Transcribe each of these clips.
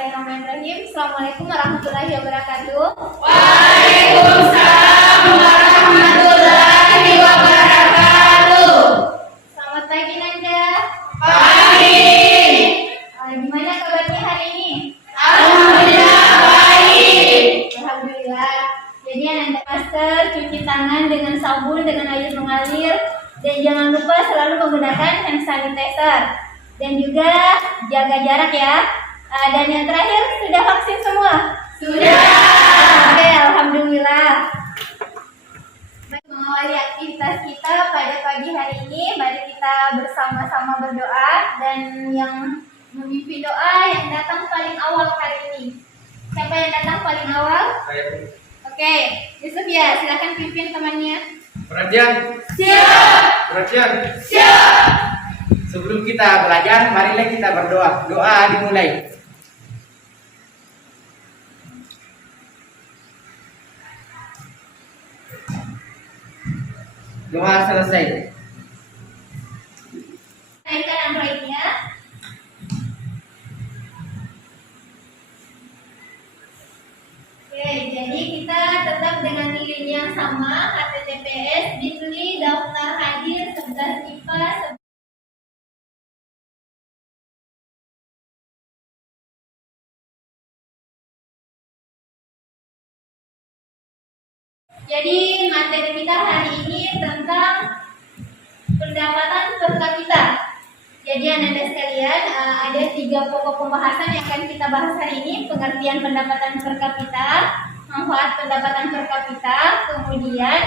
Bismillahirrahmanirrahim. Assalamualaikum warahmatullahi wabarakatuh. Waalaikumsalam warahmatullahi wabarakatuh. Selamat pagi Nanda. Pagi. Gimana kabarnya hari ini? Alhamdulillah baik. Alhamdulillah. Jadi Nanda masker, cuci tangan dengan sabun dengan air mengalir, dan jangan lupa selalu menggunakan hand sanitizer. Dan juga jaga jarak ya. Dan yang terakhir, sudah vaksin semua? Sudah. Oke, alhamdulillah. Mengawali aktivitas kita pada pagi hari ini, mari kita bersama-sama berdoa. Dan yang memimpin doa yang datang paling awal hari ini. Siapa yang datang paling awal? Saya. Oke, Yusuf ya, silakan pimpin temannya. Perhatian. Siap. Perhatian. Siap. Sebelum kita belajar, marilah kita berdoa. Doa dimulai. Doa selesai. Naikkan Android-nya. Oke, jadi kita tetap dengan link yang sama, https bit.ly daftar hadir 11 IPA. Jadi materi kita hari ini tentang pendapatan per kapita. Jadi Anda sekalian, ada 3 pokok pembahasan yang akan kita bahas hari ini: pengertian pendapatan per kapita, manfaat pendapatan per kapita, kemudian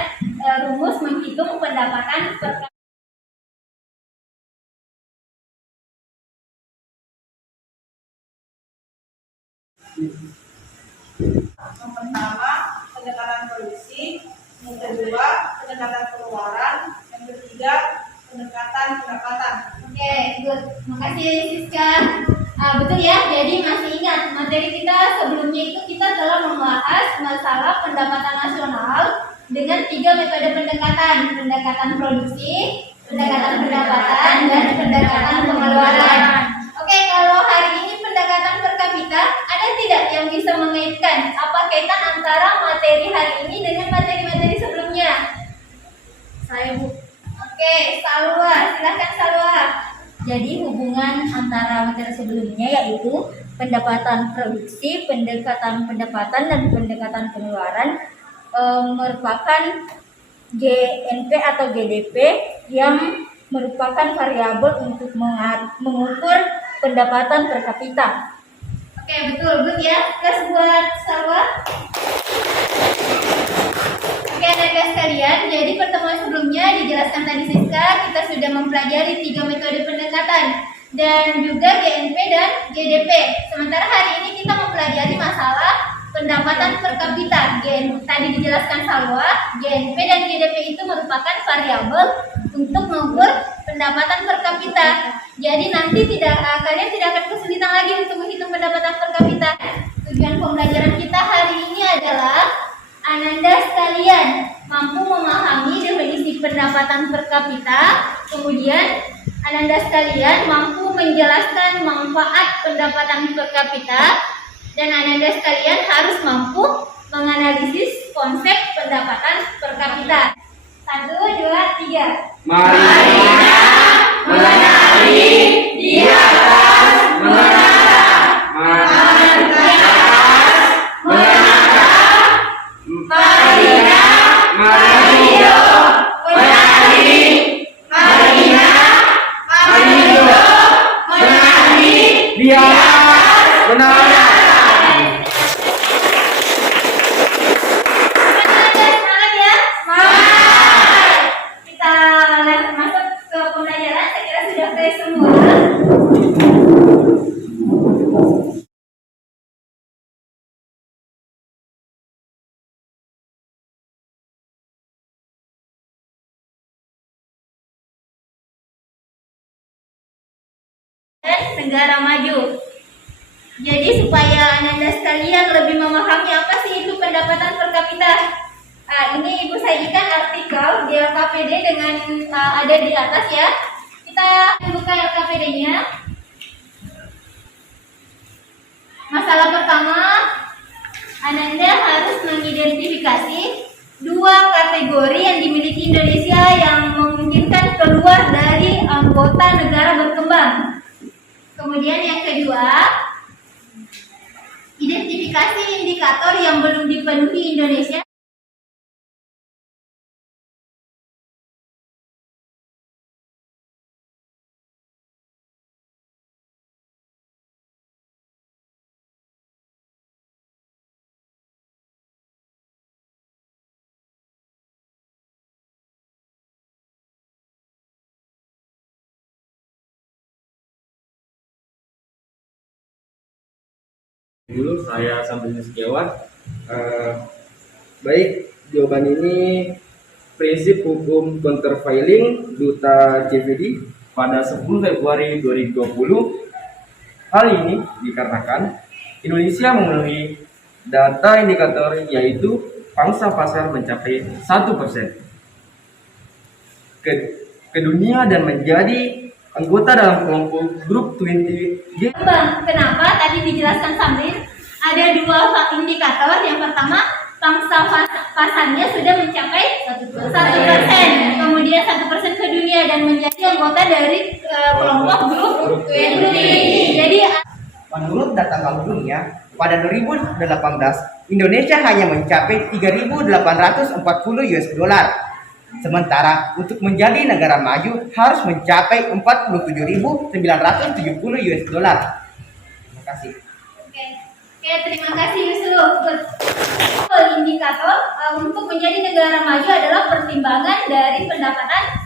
rumus menghitung pendapatan per kapita. Yang pertama, pendekatan produksi. Yang kedua, pendekatan pengeluaran. Yang ketiga, pendekatan pendapatan. Oke, good. Makasih Siska. Betul ya, jadi masih ingat materi kita sebelumnya itu kita telah membahas masalah pendapatan nasional dengan 3 metode pendekatan: pendekatan produksi, pendekatan pendapatan, dan pendekatan pengeluaran. Oke, kalau hari ini pendekatan per kapita, ada tidak yang bisa mengaitkan apa kaitan antara materi hari ini dengan materi-materi sebelumnya? Saya, Bu. Oke, Salwa, silakan Salwa. Jadi hubungan antara materi sebelumnya yaitu pendapatan produksi, pendekatan pendapatan, dan pendekatan pengeluaran merupakan GNP atau GDP yang merupakan variabel untuk mengukur pendapatan per kapita. Oke, betul, good ya. Tes buat Salwa. Oke, anak-anak sekalian, jadi pertemuan sebelumnya dijelaskan tadi Siska, kita sudah mempelajari 3 metode pendekatan dan juga GNP dan GDP. Sementara hari ini kita mempelajari masalah pendapatan per kapita. Tadi dijelaskan Salwa, GNP dan GDP itu merupakan variabel untuk mengukur pendapatan per kapita. Jadi nanti kalian tidak akan kesulitan lagi untuk menghitung pendapatan per kapita. Tujuan pembelajaran kita hari ini adalah Ananda sekalian mampu memahami definisi pendapatan per kapita, kemudian Ananda sekalian mampu menjelaskan manfaat pendapatan per kapita, dan Ananda sekalian harus mampu menganalisis konsep pendapatan per kapita. 1, 2, 3. Marilah menari di atas menara. Dia benar. Semangat ya, semangat. Kita masuk ke pembelajaran. Saya kira sudah clear semua. Negara maju. Jadi supaya Ananda sekalian lebih memahami apa sih itu pendapatan per kapita. Ini Ibu sajikan artikel di LKPD dengan ada di atas ya. Kita buka LKPD-nya. Masalah pertama, Ananda harus mengidentifikasi dua kategori yang dimiliki Indonesia yang memungkinkan keluar dari anggota negara berkembang. Kemudian yang kedua, identifikasi indikator yang belum dipenuhi Indonesia. Dulu saya Sambil Setiawan. Baik, jawaban ini prinsip hukum countervailing Duta CVD pada 10 Februari 2020. Hal ini dikarenakan Indonesia memenuhi data indikator yaitu pangsa pasar mencapai 1% ke dunia dan menjadi anggota dalam kelompok grup 20G. Bang, kenapa tadi dijelaskan Sambil ada dua indikator. Yang pertama, pangsa pasarnya sudah mencapai 1%, kemudian 1% ke dunia dan menjadi anggota dari kelompok grup 20. Jadi Menurut data Bank Dunia, pada 2018 Indonesia hanya mencapai 3.840 US dollar. Sementara untuk menjadi negara maju harus mencapai 47.970 US dollar. Terima kasih. Oke, terima kasih Yusuf. Indikator untuk menjadi negara maju adalah pertimbangan dari pendapatan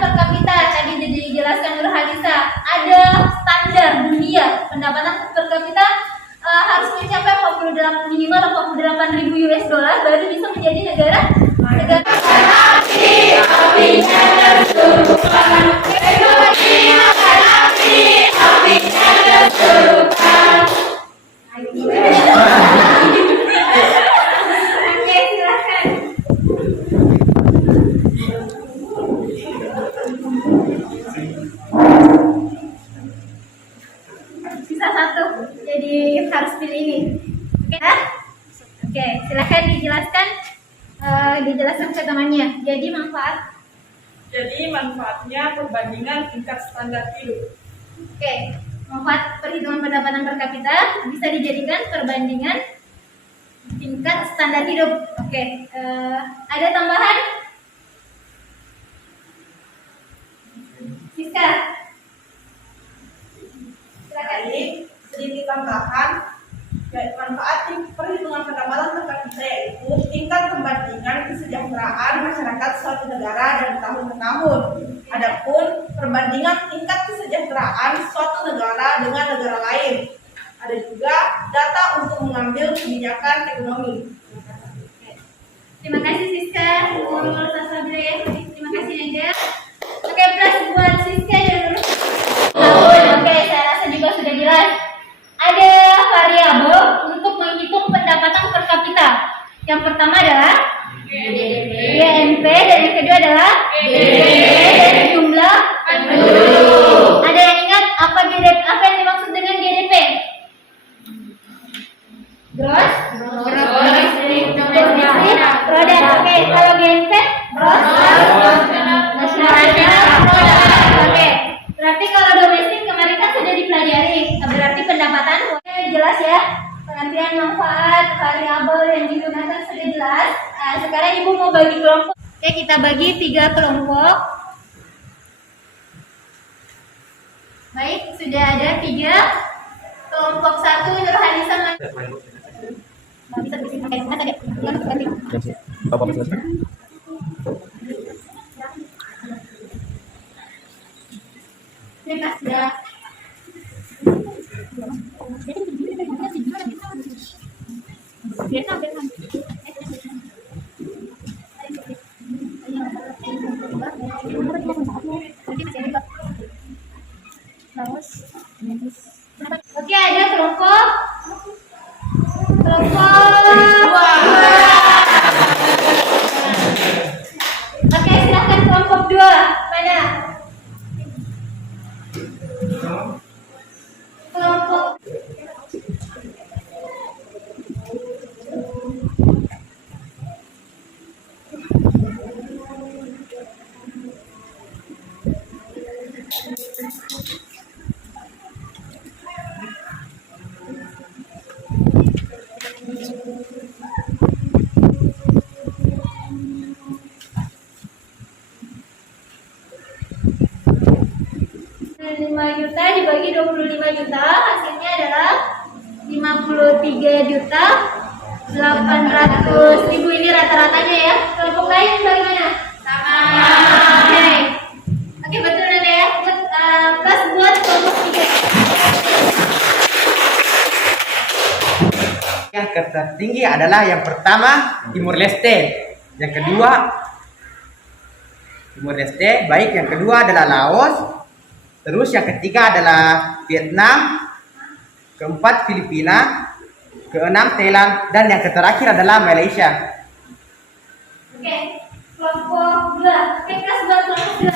per kapita. Tadi dijelaskan oleh Halisa, ada standar dunia pendapatan per kapita harus mencapai minimal 48.000 US dollar baru bisa menjadi negara. Oke, silakan. Sisa satu, jadi harus pilih ini. Oke, oke, silakan dijelaskan ke temannya. Jadi manfaatnya perbandingan tingkat standar hidup. Oke, manfaat perhitungan pendapatan per kapita bisa dijadikan perbandingan tingkat standar hidup. Oke, ada tambahan? Siska, silakan. Baik, sedikit tambahan. Manfaat perhitungan pendapatan per kapita yaitu tingkat perbandingan kesejahteraan masyarakat suatu negara dari tahun ke tahun. Adapun perbandingan tingkat kesejahteraan suatu negara dengan negara lain. Ada juga data untuk mengambil kebijakan ekonomi. Terima kasih Siska, terima kasih Neda. Oke, plus buat Siska dan Oke, saya rasa juga sudah jelas. Ada variabel untuk menghitung pendapatan per kapita. Yang pertama adalah GNP dan yang kedua adalah dan jumlah penduduk. Ada yang ingat apa yang dimaksud dengan GDP? Gross domestic product. Oke, kalau GNP gross national product. Oke, berarti kalau domestik kemarin kan sudah dipelajari. Berarti pendapatan jelas ya. Pengertian manfaat variabel yang digunakan sudah jelas. Sekarang Ibu mau bagi kelompok. Oke, kita bagi 3 kelompok. Baik, sudah ada 3. Kelompok 1 Nurhanisa. Terima kasih. Oke, ada kelompok 2. Oke, silakan kelompok 2. Mana? Kelompok Lima juta dibagi 25 juta, hasilnya adalah 53 juta 800.000. Ini rata-ratanya ya. Kelompok lain bagaimana? Sama. Oke, betul Nanda ya. Plus buat kelompok 3. Yang tertinggi adalah yang pertama Timur Leste, yang kedua Timur Leste, baik, yang kedua adalah Laos, terus yang ketiga adalah Vietnam, keempat Filipina, keenam Thailand, dan yang terakhir adalah Malaysia. Oke, kelompok 2. Oke, kelas buat kelompok 2.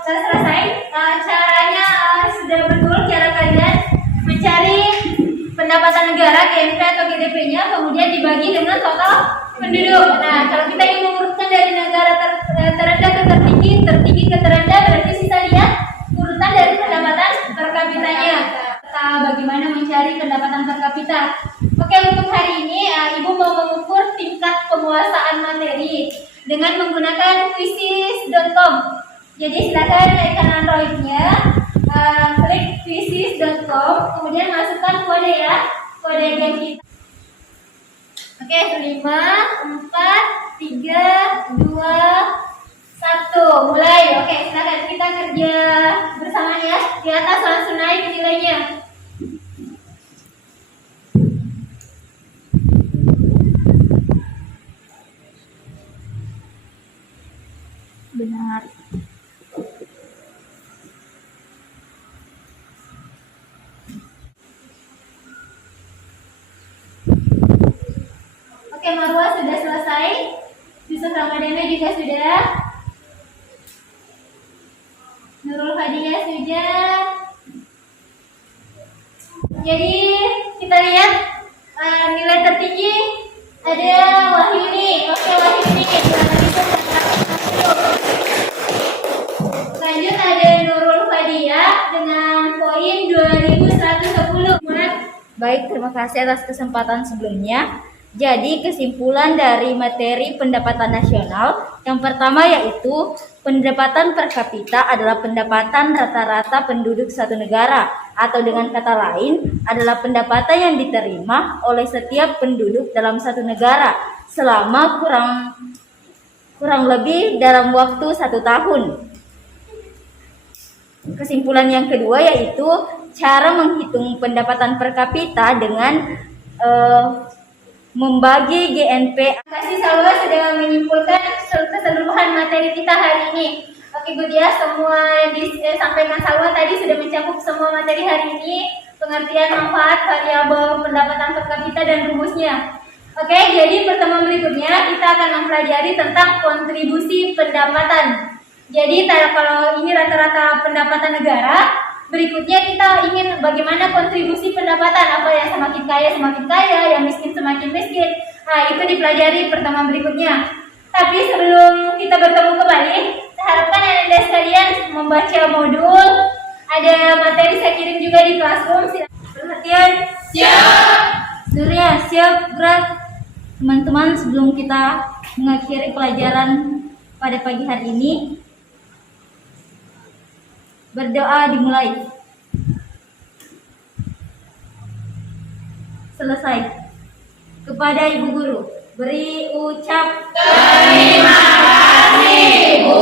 Sudah selesai. Caranya sudah betul cara kalian mencari pendapatan negara GNP atau GDP-nya, kemudian dibagi dengan total penduduk. Nah, kalau kita ingin mengurutkan dari negara terendah ke tertinggi, tertinggi ke terendah, berarti sisa lihat urutan dari pendapatan per kapitanya. Bagaimana mencari pendapatan per kapita? Oke, untuk hari ini Ibu mau mengukur tingkat penguasaan materi dengan menggunakan quizzes.com. Jadi silakan naikkan Android-nya, klik quizzes.com, kemudian masukkan kode ya, kode game kita. Oke, 5, 4, 3, 2, 1, mulai. Oke, silakan kita kerja bersama ya. Di atas langsung naik nilainya. Benar. Oke, Marwa sudah selesai. Yusuf Ramadana juga sudah. Nurul Hadiah sudah. Jadi kita lihat nilai tertinggi ada Wahyuni. Oke, Wahyuni. Lanjut ada Nurul Hadiah dengan poin 2110. Baik, terima kasih atas kesempatan sebelumnya. Jadi kesimpulan dari materi pendapatan nasional yang pertama yaitu pendapatan per kapita adalah pendapatan rata-rata penduduk satu negara, atau dengan kata lain adalah pendapatan yang diterima oleh setiap penduduk dalam satu negara selama kurang lebih dalam waktu 1 tahun. Kesimpulan yang kedua yaitu cara menghitung pendapatan per kapita dengan membagi GNP. Terima kasih Salwa sudah menyimpulkan keseluruhan materi kita hari ini. Oke Bu Dia, semua yang disampaikan Salwa tadi sudah mencakup semua materi hari ini, pengertian manfaat, variabel pendapatan per kapita dan rumusnya. Oke, jadi pertemuan berikutnya kita akan mempelajari tentang kontribusi pendapatan. Jadi kalau ini rata-rata pendapatan negara, berikutnya kita ingin bagaimana kontribusi pendapatan, apa yang semakin kaya, yang miskin semakin miskin. Nah, itu dipelajari pertemuan berikutnya. Tapi sebelum kita bertemu kembali, saya harapkan Anda sekalian membaca modul. Ada materi saya kirim juga di Classroom. Perhatian. Siap. Surya, siap, gerak. Teman-teman, sebelum kita mengakhiri pelajaran pada pagi hari ini, berdoa dimulai. Selesai. Kepada Ibu Guru, beri ucap Terima kasih, Bu.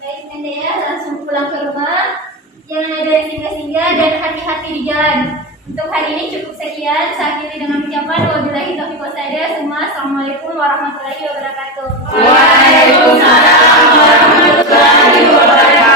Baik, Anda ya, langsung pulang ke rumah. Jangan ada singgah-singgah dan hati-hati di jalan. Untuk hari ini cukup sekian. Saya akhiri dengan ucapan wabillahi taufiq walhidayah. Semua assalamualaikum warahmatullahi wabarakatuh. Waalaikumsalam warahmatullahi wabarakatuh.